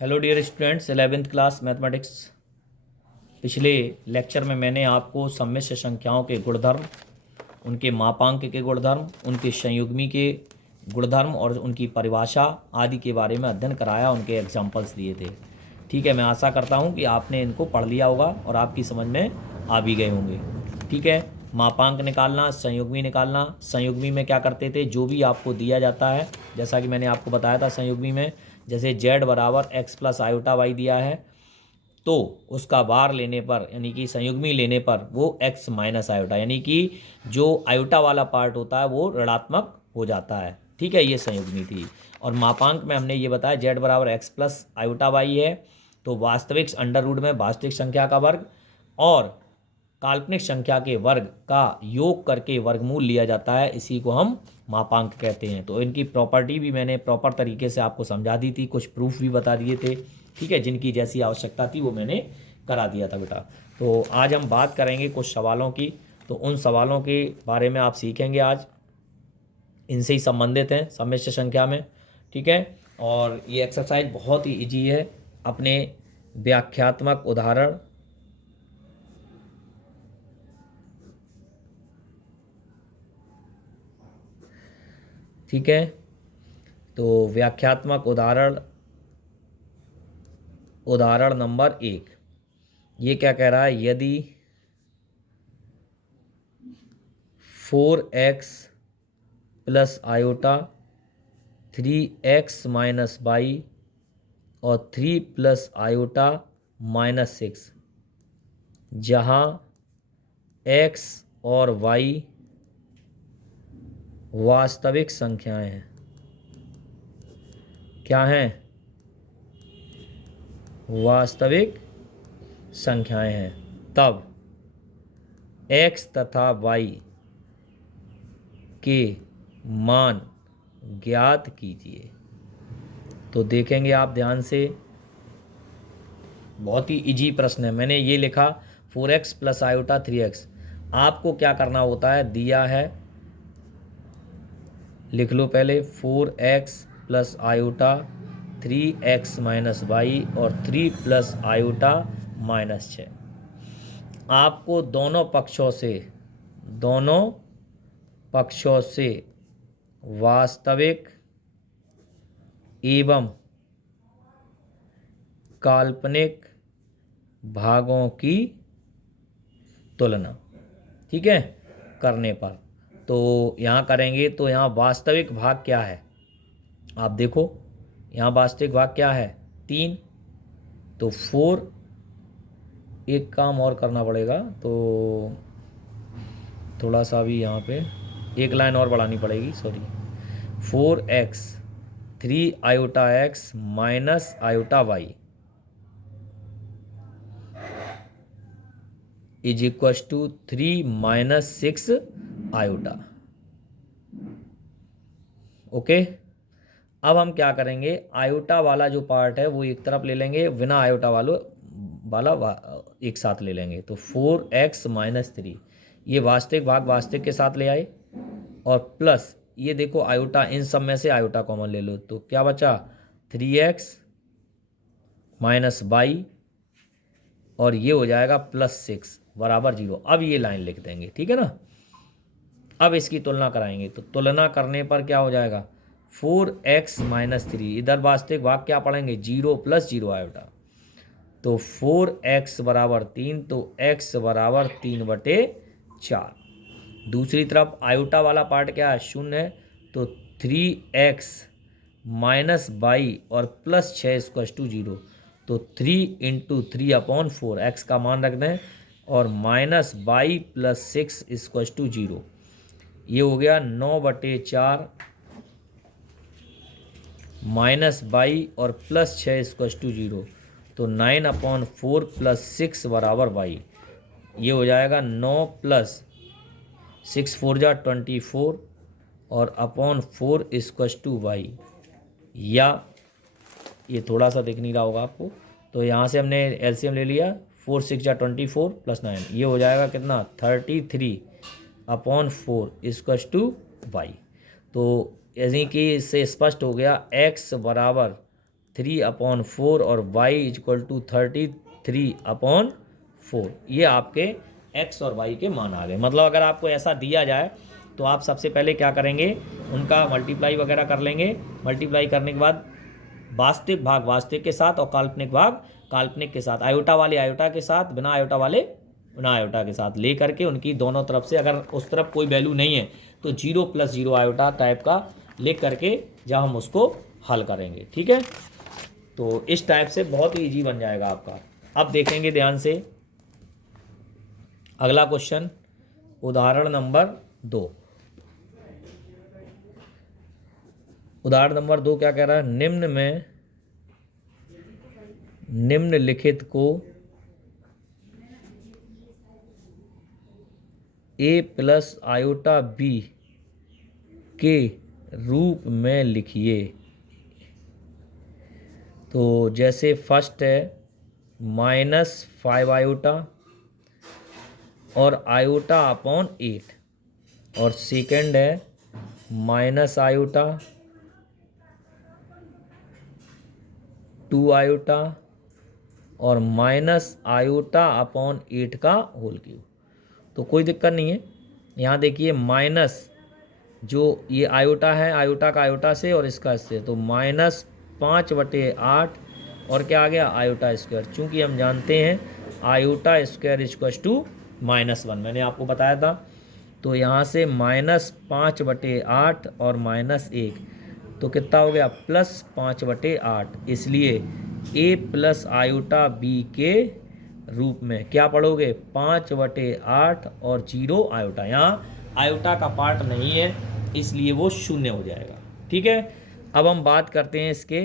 Hello dear students, 11th class mathematics. पिछले lecture में मैंने आपको सम्मिश्र संख्याओं के गुणधर्म, उनके मापांक के गुणधर्म, उनके संयुग्मी के गुणधर्म और उनकी परिभाषा आदि के बारे में अध्ययन कराया, उनके एग्जाम्पल्स दिए थे। ठीक है, मैं आशा करता हूँ कि आपने इनको पढ़ लिया होगा और आपकी समझ में आ भी गए होंगे। ठीक है, मापांक निकालना, संयुग्मी निकालना। संयुग्मी में क्या करते थे, जो भी आपको दिया जाता है, जैसा कि मैंने आपको बताया था संयुग्मी में, जैसे z बराबर x प्लस आयोटा वाई दिया है तो उसका बार लेने पर यानी कि संयुग्मी लेने पर वो x माइनस आयोटा यानी कि जो आयोटा वाला पार्ट होता है वो ऋणात्मक हो जाता है। ठीक है, ये संयुग्मी थी। और मापांक में हमने ये बताया z बराबर x प्लस आयोटा वाई है तो वास्तविक अंडर रूट में वास्तविक संख्या का वर्ग और काल्पनिक संख्या के वर्ग का योग करके वर्गमूल लिया जाता है, इसी को हम मापांक कहते हैं। तो इनकी प्रॉपर्टी भी मैंने प्रॉपर तरीके से आपको समझा दी थी, कुछ प्रूफ भी बता दिए थे। ठीक है, जिनकी जैसी आवश्यकता थी वो मैंने करा दिया था बेटा। तो आज हम बात करेंगे कुछ सवालों की, तो उन सवालों के बारे में आप सीखेंगे आज, इनसे ही संबंधित हैं सम्मिश्र संख्या में। ठीक है, और ये एक्सरसाइज बहुत ही ईजी है। अपने व्याख्यात्मक उदाहरण ठीक है, तो व्याख्यात्मक उदाहरण नंबर 1, ये क्या कह रहा है, यदि 4x plus iota 3x minus Y और 3 प्लस आयोटा माइनस 6, जहाँ x और y वास्तविक संख्याएं हैं। क्या हैं? वास्तविक संख्याएं हैं। तब x तथा y के मान ज्ञात कीजिए। तो देखेंगे आप ध्यान से, बहुत ही इजी प्रश्न है। मैंने ये लिखा 4x प्लस आयोटा 3x। आपको क्या करना होता है, दिया है, लिख लो पहले 4x plus iota 3x minus Y और 3 प्लस आयोटा माइनस 6। आपको दोनों पक्षों से वास्तविक एवं काल्पनिक भागों की तुलना, ठीक है, करने पर। तो यहाँ करेंगे तो यहाँ वास्तविक भाग क्या है, आप देखो यहाँ वास्तविक भाग क्या है, 3। तो 4, एक काम और करना पड़ेगा, तो थोड़ा सा भी यहाँ पे एक लाइन और बढ़ानी पड़ेगी, sorry. 4x 3 iota x minus iota y is equals to 3 minus 6 iota. Okay, अब हम क्या करेंगे, आयोटा वाला जो पार्ट है वो एक तरफ ले लेंगे, बिना आयोटा वाला एक साथ ले लेंगे। तो 4x माइनस 3, ये वास्तविक भाग वास्तविक के साथ ले आए, और प्लस ये देखो आयोटा, इन सब में से आयोटा कॉमन ले लो, तो क्या बचा 3x माइनस वाई और ये हो जाएगा प्लस 6 बराबर 0। अब ये लाइन लिख देंगे, ठीक है ना। अब इसकी तुलना कराएंगे, तो तुलना करने पर क्या हो जाएगा, 4x माइनस 3, इधर वास्तविक भाग क्या पढ़ेंगे, 0 प्लस 0 आयोटा, तो 4x बराबर 3, तो x बराबर 3/4। दूसरी तरफ आयोटा वाला पार्ट क्या है, 0 है, तो 3x माइनस वाई और प्लस 6 इक्वस टू 0, तो 3 इंटू 3/4, एक्स का मान रख दें, और minus Y plus 6 equals to 0, ये हो गया 9/4 माइनस वाई और प्लस 6 इक्वस टू 0, तो 9/4 प्लस 6 बराबर वाई, ये हो जाएगा 9 प्लस 6 4 जा 24 और अपॉन 4 इक्वस टू वाई, या ये थोड़ा सा दिख नहीं रहा होगा आपको, तो यहाँ से हमने एलसीएम ले लिया, 4 6 जा 24 प्लस 9, ये हो जाएगा कितना 33/4 इक्वस टू वाई। तो यानी कि इससे स्पष्ट हो गया x बराबर 3/4 और y इक्वल टू 33/4। ये आपके x और y के मान आ गए। मतलब अगर आपको ऐसा दिया जाए तो आप सबसे पहले क्या करेंगे, उनका मल्टीप्लाई वगैरह कर लेंगे। मल्टीप्लाई करने के बाद वास्तविक भाग वास्तविक के साथ और काल्पनिक भाग काल्पनिक के साथ, आयोटा वाले आयोटा के साथ, बिना आयोटा वाले बिना आयोटा के साथ ले करके उनकी दोनों तरफ से, अगर उस तरफ कोई वैल्यू नहीं है तो 0+0 आयोटा टाइप का लिख करके जब हम उसको हल करेंगे, ठीक है। तो इस टाइप से बहुत ही ईजी बन जाएगा आपका। अब देखेंगे ध्यान से अगला क्वेश्चन, उदाहरण नंबर 2। उदाहरण नंबर 2 क्या कह रहा है, निम्नलिखित को a+ आयोटा b के रूप में लिखिए। तो जैसे फर्स्ट है -5 आयोटा और आयोटा/8, और सेकंड है माइनस आयोटा, 2 आयोटा और माइनस आयोटा/8 का होल क्यूब। तो कोई दिक्कत नहीं है। यहाँ देखिए माइनस जो ये आयोटा है, आयोटा का आयोटा से और इसका इससे, तो -5/8 और क्या आ गया आयोटा स्क्वायर। चूँकि हम जानते हैं आयोटा स्क्वायर इक्वल टू -1, मैंने आपको बताया था। तो यहाँ से -5/8 और -1, तो कितना हो गया +5/8। इसलिए a+ आयोटा b के रूप में क्या पढ़ोगे 5/8 और 0 आयोटा। यहाँ आयोटा का पार्ट नहीं है इसलिए वो 0 हो जाएगा, ठीक है। अब हम बात करते हैं इसके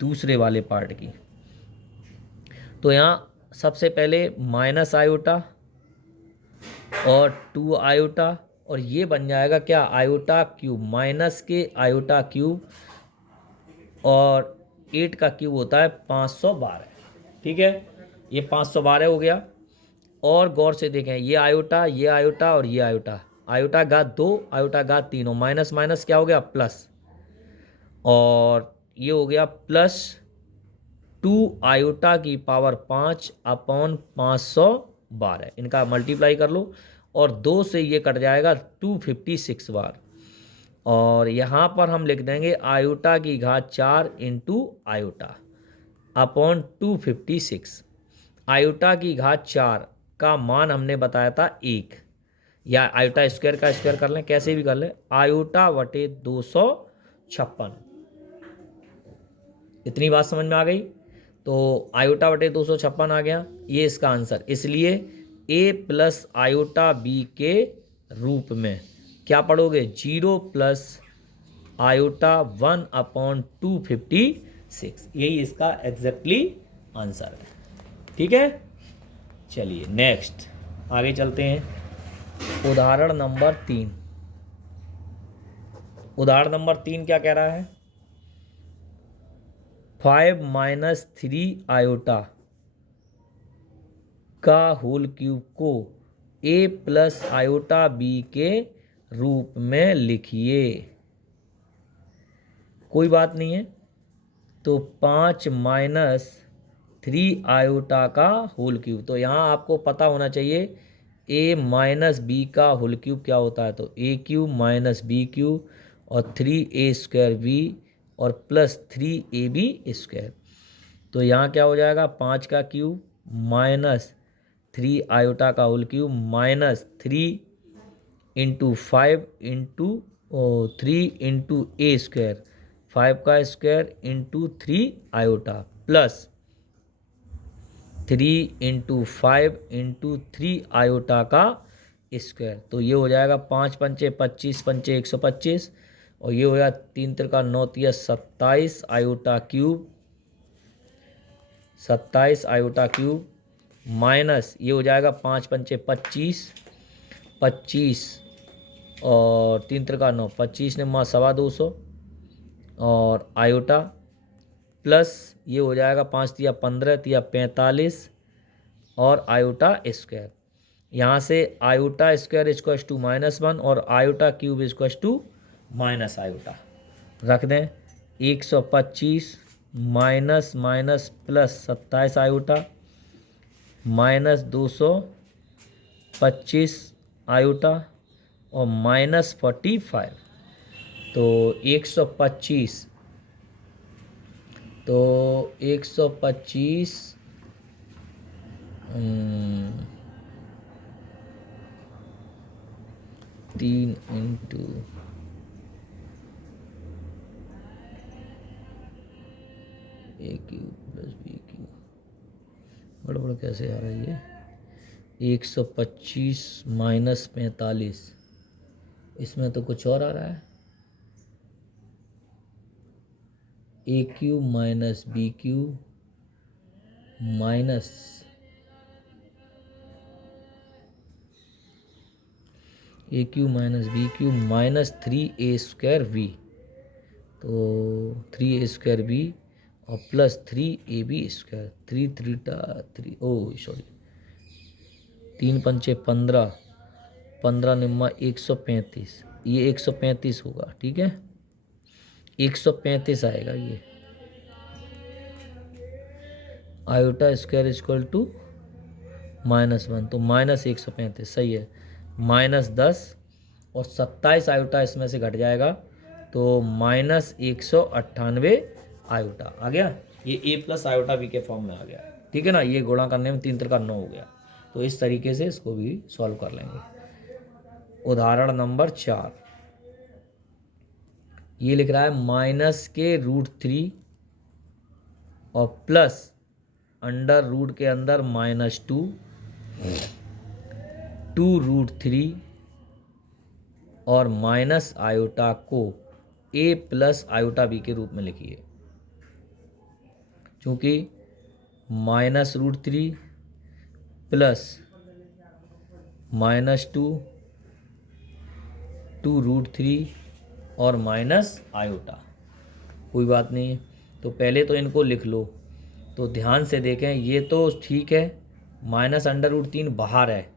दूसरे वाले पार्ट की। तो यहाँ सबसे पहले माइनस आयोटा और 2 आयोटा, और ये बन जाएगा क्या आयोटा क्यूब, माइनस के आयोटा क्यूब, और 8 का क्यूब होता है 512, ठीक है। ये 512 हो गया। और गौर से देखें ये आयोटा और ये आयोटा, आयोटा घात 2 आयोटा घात 3, और माइनस माइनस क्या हो गया प्लस, और ये हो गया +2 आयोटा की पावर 5/512। इनका मल्टीप्लाई कर लो और 2 से ये कट जाएगा 256 बार। और यहाँ पर हम लिख देंगे आयोटा की घात 4 इंटू आयोटा अपॉन 256। आयोटा की घात 4 का मान हमने बताया था 1, या आयोटा स्क्वायर का स्क्वायर कर लें, कैसे भी कर लें, आयोटा/256। इतनी बात समझ में आ गई। तो आयोटा/256 आ गया, ये इसका आंसर। इसलिए a+ आयोटा b के रूप में क्या पढ़ोगे 0+ आयोटा 1/256। यही इसका एग्जैक्टली आंसर है, ठीक है। चलिए नेक्स्ट आगे चलते हैं। उदाहरण नंबर 3। उदाहरण नंबर 3 क्या कह रहा है, 5 - 3 आयोटा का होल क्यूब को a+ आयोटा b के रूप में लिखिए। कोई बात नहीं है। तो 5 - 3 आयोटा का होल क्यूब, तो यहाँ आपको पता होना चाहिए a - b का होल क्यूब क्या होता है। तो a³ - b³ और 3a² और +3ab²। तो यहाँ क्या हो जाएगा 5 का क्यूब -3 आयोटा का होल क्यूब -3 × 5 × 3 × a², 5 का square into 3 iota plus 3 × 5 × 3 iota का स्क्वायर। तो ये हो जाएगा 5 × 5 = 25, 5 × 125, और ये हो जाएगा 3 × 3 = 9, 27 iota cube, 27 iota cube minus ये हो जाएगा 5 × 5 = 25, 25 और 3 × 3 = 9, 25 ने माँ 225 और आयोटा प्लस ये हो जाएगा 5 × 3 = 15, 3 × 45 और आयोटा स्क्वायर। यहाँ से आयोटा स्क्वायर इक्वल टू -1 और iota cube equal to minus iota रख दें 125 minus minus plus 27 iota minus 225 iota और माइनस 45। तो 125, तो 125 3 into A cube plus B cube, गड़बड़ कैसे आ रही है। 125 माइनस 45, इसमें तो कुछ और आ रहा है। A Q minus B Q minus A Q minus B Q minus 3a² V, तो 3a² बी और प्लस 3ab², 3 ओ सॉरी 3×5 15, 15 निम्मा 135, ये 135 होगा। ठीक है, 135 आएगा ये। आयोटा स्क्वायर इक्वल टू -1, तो -135 सही है। -10 और 27 आयोटा इसमें से घट जाएगा, तो -198 आयोटा आ गया। ये a प्लस आयोटा बी के फॉर्म में आ गया। ठीक है ना, ये गुणा करने में 3 3 का 9 हो गया। तो इस तरीके से इसको भी सॉल्व कर लेंगे। उदाहरण नंबर 4, ये लिख रहा है -√3 और प्लस अंडर रूट के अंदर -2, 2√3 और माइनस आयोटा को a प्लस आयोटा बी के रूप में लिखिए। क्योंकि -√3 प्लस -2, 2√3 और माइनस आयोटा, कोई बात नहीं है। तो पहले तो इनको लिख लो। तो ध्यान से देखें, ये तो ठीक है, -√3 बाहर है,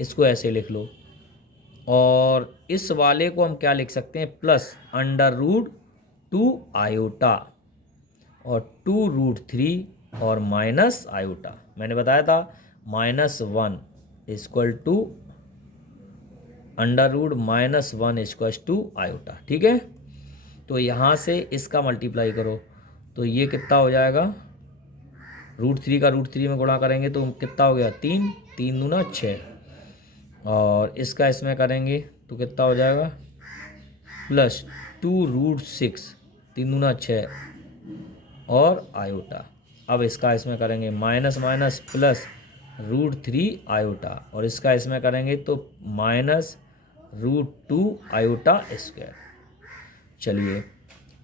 इसको ऐसे लिख लो। और इस वाले को हम क्या लिख सकते हैं, प्लस √2 आयोटा और 2√3 और माइनस आयोटा। मैंने बताया था -1 equal to √-1 equal to iota. ठीक है, तो यहाँ से इसका मल्टीप्लाई करो, तो ये कितना हो जाएगा, √3 का √3 में गुणा करेंगे तो कितना हो गया, 3, 3 दूना 6, और इसका इसमें करेंगे तो कितना हो जाएगा, प्लस 2√6, 3 दूना 6 और आयोटा। अब इसका इसमें करेंगे माइनस माइनस प्लस √3 आयोटा, और इसका इसमें करेंगे तो -√2 आयोटा स्क्वायर। चलिए,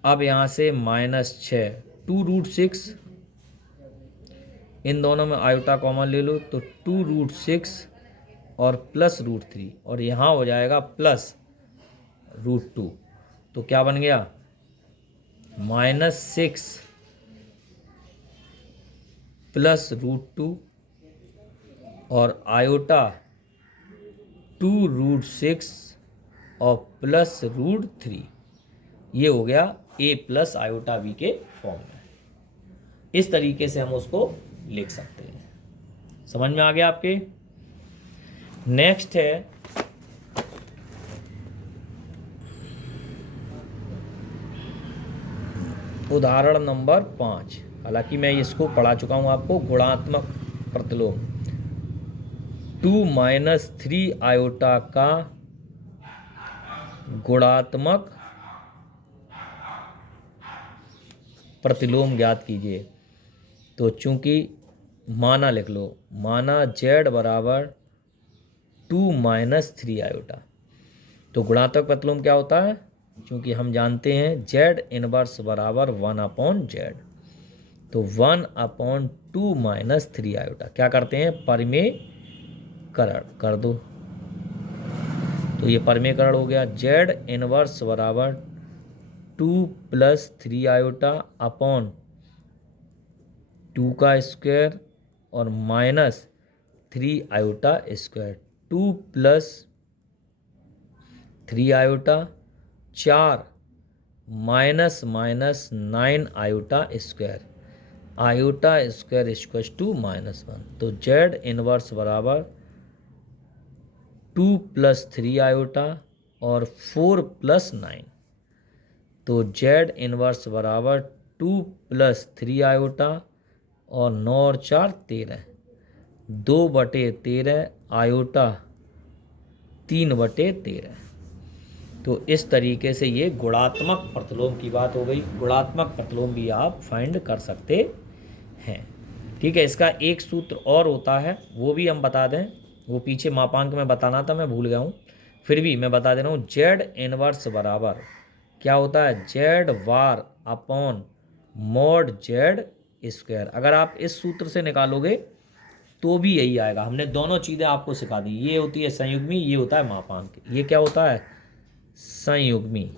अब यहाँ से -6, 2√6, इन दोनों में आयोटा कॉमन ले लो, तो 2√6 और प्लस √3, और यहाँ हो जाएगा प्लस √2। तो क्या बन गया, -6 प्लस √2 और आयोटा 2√6 और प्लस √3, ये हो गया a प्लस आयोटा b के फॉर्म में। इस तरीके से हम उसको लिख सकते हैं। समझ में आ गया आपके। नेक्स्ट है उदाहरण नंबर 5। हालांकि मैं इसको पढ़ा चुका हूं आपको, गुणात्मक प्रतिलोम। 2-3 आयोटा का गुणात्मक प्रतिलोम ज्ञात कीजिए। तो चूंकि माना लिख लो, माना z बराबर 2-3 आयोटा, तो गुणात्मक प्रतिलोम क्या होता है, क्योंकि हम जानते हैं z इनवर्स बराबर 1/z, तो 1/2-3 आयोटा। क्या करते हैं, परिमेयकरण कर दो, तो ये परिमेयकरण हो गया। z इनवर्स बराबर 2 + 3 आयोटा अपॉन 2 का स्क्वायर और -3 iota square, 2 + 3 iota 4 minus minus 9 iota square, iota square equal to -1। तो जेड इनवर्स बराबर 2 + 3 आयोटा और 4 + 9। तो जेड इनवर्स बराबर 2 + 3 आयोटा और 9 और 4 13, 2/13 आयोटा 3/13। तो इस तरीके से ये गुणात्मक प्रतिलोम की बात हो गई। गुणात्मक प्रतिलोम भी आप फाइंड कर सकते हैं। ठीक है, इसका एक सूत्र और होता है, वो भी हम बता दें, वो पीछे मापांक में बताना था, मैं भूल गया हूँ, फिर भी मैं बता दे रहा हूँ। जेड इनवर्स बराबर क्या होता है, जेड वार अपॉन मॉड जेड स्क्वायर। अगर आप इस सूत्र से निकालोगे तो भी यही आएगा। हमने दोनों चीज़ें आपको सिखा दी, ये होती है संयुग्मी, ये होता है मापांक। ये क्या होता है, संयुग्मी,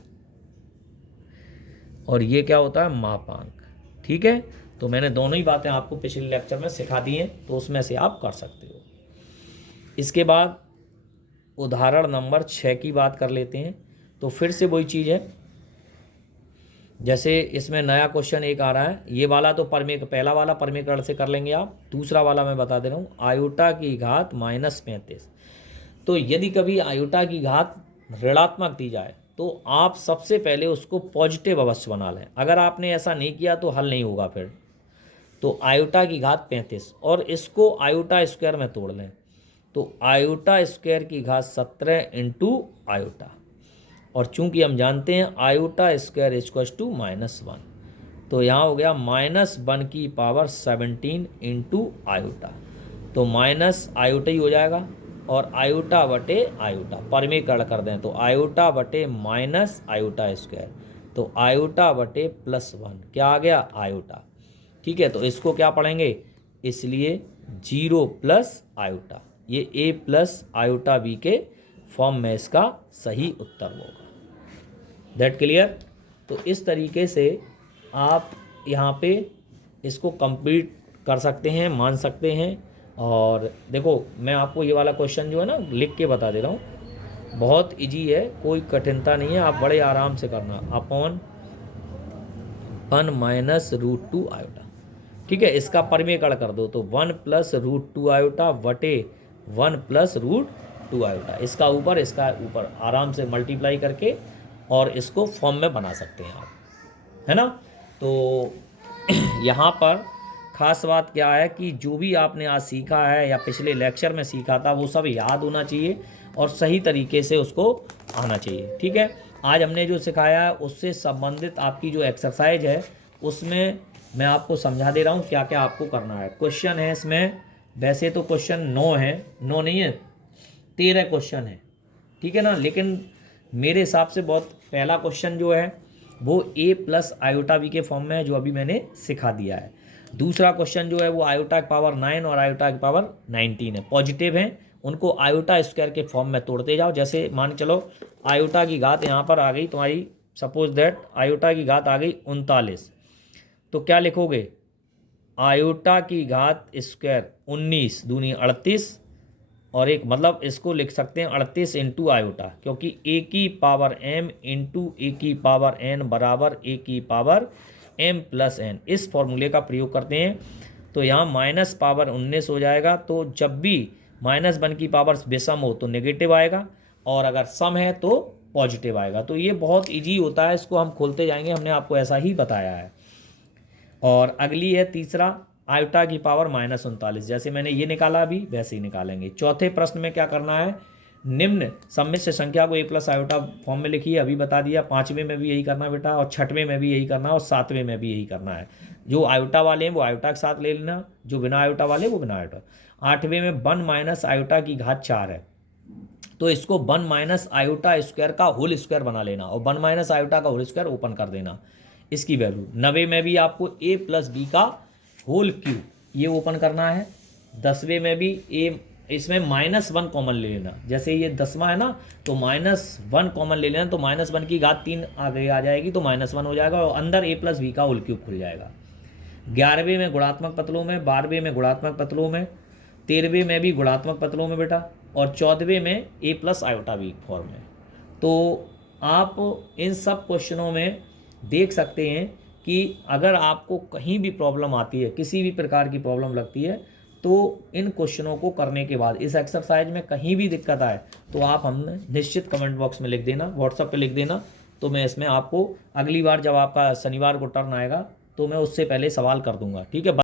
और ये क्या होता है, मापांक। ठीक है, तो मैंने दोनों ही बातें आपको पिछले लेक्चर में सिखा दी हैं, तो उसमें से आप कर सकते हो। इसके बाद उदाहरण नंबर 6 की बात कर लेते हैं। तो फिर से वही चीज़ है, जैसे इसमें नया क्वेश्चन एक आ रहा है, ये वाला तो पहला वाला परमीकरण से कर लेंगे आप, दूसरा वाला मैं बता दे रहा हूँ, आयोटा की घात -35। तो यदि कभी आयोटा की घात ऋणात्मक दी जाए तो आप सबसे पहले उसको पॉजिटिव अवश्य बना लें। अगर आपने ऐसा नहीं किया तो हल नहीं होगा फिर। तो आयोटा की घात 35 और इसको आयोटा स्क्वायर में तोड़ लें, तो आयोटा स्क्वायर की घात 17 इंटू आयोटा, और चूंकि हम जानते हैं आयोटा स्क्वायर इक्वल टू -1, तो यहाँ हो गया -1⁻17 इंटू आयोटा। तो माइनस आयोटा ही हो जाएगा, और आयोटा बटे आयोटा परमीकरण कर दें तो आयोटा बटे माइनस आयोटा स्क्वायर, तो आयोटा बटे +1 क्या आ गया, आयोटा। ठीक है, तो इसको क्या पढ़ेंगे, इसलिए 0 + आयोटा, ये a + आयोटा b के फॉर्म में इसका सही उत्तर होगा। That clear. तो इस तरीके से आप यहाँ पे इसको कंप्लीट कर सकते हैं, मान सकते हैं। और देखो, मैं आपको ये वाला क्वेश्चन जो है ना लिख के बता दे रहा हूँ, बहुत इजी है, कोई कठिनता नहीं है, आप बड़े आराम से करना। Upon 1 - √2 iota. ठीक है, इसका परमीकरण कर दो तो 1 + √2 आयोटा बटे 1 + √2 आयोटा, इसका ऊपर आराम से मल्टीप्लाई करके और इसको फॉर्म में बना सकते हैं आप, है ना। तो यहाँ पर खास बात क्या है कि जो भी आपने आज सीखा है या पिछले लेक्चर में सीखा था वो सब याद होना चाहिए और सही तरीके से उसको आना चाहिए। ठीक है, आज हमने जो सिखाया है उससे संबंधित आपकी जो एक्सरसाइज है उसमें मैं आपको समझा दे रहा हूँ क्या क्या आपको करना है। क्वेश्चन है इसमें, वैसे तो क्वेश्चन 9 है, 9 नहीं है 13 क्वेश्चन है, ठीक है ना। लेकिन मेरे हिसाब से बहुत पहला क्वेश्चन जो है वो a + आयोटा b के फॉर्म में है, जो अभी मैंने सिखा दिया है। दूसरा क्वेश्चन जो है वो आयोटा की पावर 9 और आयोटा की पावर 19 है, पॉजिटिव हैं, उनको आयोटा स्क्वायर के फॉर्म में तोड़ते जाओ। जैसे मान चलो आयोटा की घात यहाँ पर आ गई तुम्हारी, सपोज दैट आयोटा की घात आ गई 39, तो क्या लिखोगे, आयोटा की घात स्क्वायर 19 दूनी 38, और एक मतलब इसको लिख सकते हैं 38 इंटू आयोटा, क्योंकि a की पावर m इंटू a की पावर n बराबर a की पावर m + n, इस फॉर्मूले का प्रयोग करते हैं। तो यहाँ -19 हो जाएगा, तो जब भी -1 की पावर विषम हो तो नेगेटिव आएगा, और अगर सम है तो पॉजिटिव आएगा। तो ये बहुत इजी होता है, इसको हम खोलते जाएंगे, हमने आपको ऐसा ही बताया है। और अगली है तीसरा, आयोटा की पावर -39, जैसे मैंने ये निकाला अभी वैसे ही निकालेंगे। चौथे प्रश्न में क्या करना है, निम्न सम्मिश्र संख्या को a + आयोटा फॉर्म में लिखिए, अभी बता दिया। पाँचवें में भी यही करना बेटा, और छठवें में भी यही करना, और सातवें में भी यही करना है। जो आयोटा वाले हैं वो आयोटा के साथ ले लेना, जो बिना आयोटा वाले वो बिना आयोटा। आठवें में 1 - आयोटा की घात 4 है, तो इसको 1 - आयोटा स्क्वायर का होल स्क्वायर बना लेना, और 1 - आयोटा का होल स्क्वायर ओपन कर देना, इसकी वैल्यू। 90 में भी आपको a + b का होल क्यूब ये ओपन करना है। 10वें में भी इसमें -1 कॉमन ले लेना, जैसे ये 10वां है ना, तो -1 कॉमन ले लेना, तो -1 की घात 3 आगे आ जाएगी, तो -1 हो जाएगा, और अंदर a + b का होल क्यूब खुल जाएगा। 11वें में गुणात्मक पतलों में, 12वें में गुणात्मक पतलों में, 13वें में भी गुणात्मक पतलों में बेटा, और 14वें में a + आयोटा b फॉर्म में। तो आप इन सब क्वेश्चनों में देख सकते हैं कि अगर आपको कहीं भी प्रॉब्लम आती है, किसी भी प्रकार की प्रॉब्लम लगती है, तो इन क्वेश्चनों को करने के बाद इस एक्सरसाइज में कहीं भी दिक्कत आए तो आप हमें निश्चित कमेंट बॉक्स में लिख देना, व्हाट्सएप पे लिख देना। तो मैं इसमें आपको अगली बार जब आपका शनिवार को टर्न आएगा तो मैं उससे पहले सवाल कर दूंगा, ठीक है।